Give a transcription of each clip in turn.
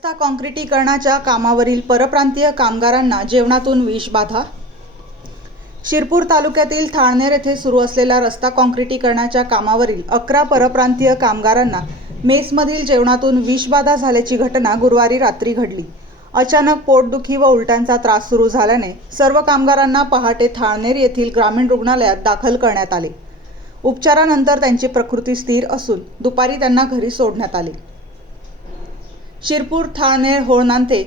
रस्ता काँक्रिटीकरणाच्या कामावरील परप्रांतीय कामगारांना जेवणातून विषबाधा। शिरपूर तालुक्यातील थाळनेर येथे सुरू असलेल्या रस्ता काँक्रिटीकरणाच्या कामावरील 11 परप्रांतीय कामगारांना मेसमधील जेवणातून विषबाधा झाल्याची घटना गुरुवारी रात्री घडली। अचानक पोटदुखी व उलट्यांचा त्रास सुरू झाल्याने सर्व कामगारांना पहाटे थाळनेर येथील ग्रामीण रुग्णालयात दाखल करण्यात आले। उपचारानंतर त्यांची प्रकृती स्थिर असून दुपारी त्यांना घरी सोडण्यात आले। शिरपूर थाळनेर होळनांथे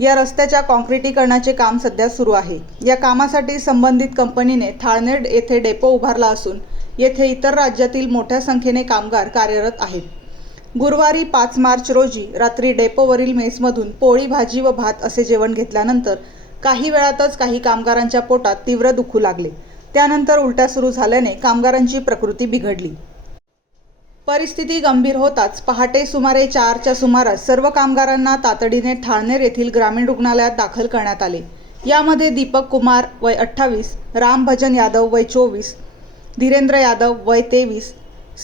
या रस्त्याच्या काँक्रिटीकरणाचे काम सध्या सुरू आहे। या कामासाठी संबंधित कंपनीने थाळनेर येथे डेपो उभारला असून येथे इतर राज्यातील मोठ्या संख्येने कामगार कार्यरत आहेत। गुरुवारी 5 मार्च रोजी रात्री डेपोवरील मेसमधून पोळी भाजी व भात असे जेवण घेतल्यानंतर काही वेळातच काही कामगारांच्या पोटात तीव्र दुखू लागले। त्यानंतर उलट्या सुरू झाल्याने कामगारांची प्रकृती बिघडली। परिस्थिती गंभीर होताच पहाटे सुमारे 4च्या सुमारास सर्व कामगारांना तातडीने थाळनेर येथील ग्रामीण रुग्णालयात दाखल करण्यात आले। यामध्ये दीपक कुमार वय 28, राम भजन यादव वय 24, धीरेंद्र यादव वय 23,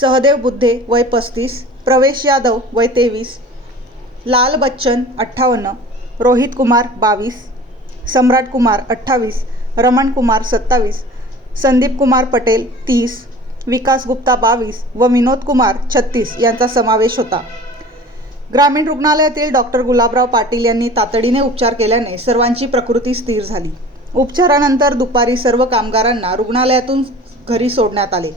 सहदेव बुद्धे वय 35, प्रवेश यादव वय 23, लाल बच्चन 58, रोहित कुमार 22, सम्राट कुमार 28, रमण कुमार 27, संदीप कुमार पटेल 30, विकास गुप्ता 22 व विनोद कुमार 36 यांचा समावेश होता। ग्रामीण रुग्णालयातील डॉक्टर गुलाबराव पाटील यांनी तातडीने उपचार केल्याने सर्वांची प्रकृती स्थिर झाली। उपचारानंतर दुपारी सर्व कामगारांना रुग्णालयातून घरी सोडण्यात आले।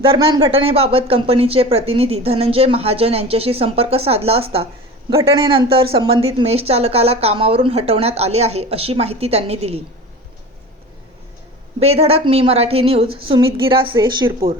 दरम्यान घटनेबाबत कंपनीचे प्रतिनिधी धनंजय महाजन यांच्याशी संपर्क साधला असता घटनेनंतर संबंधित मेस चालकाला कामावरून हटवण्यात आले आहे अशी माहिती त्यांनी दिली। बेधडक मी मराठी न्यूज, सुमित गिरासे, शिरपूर।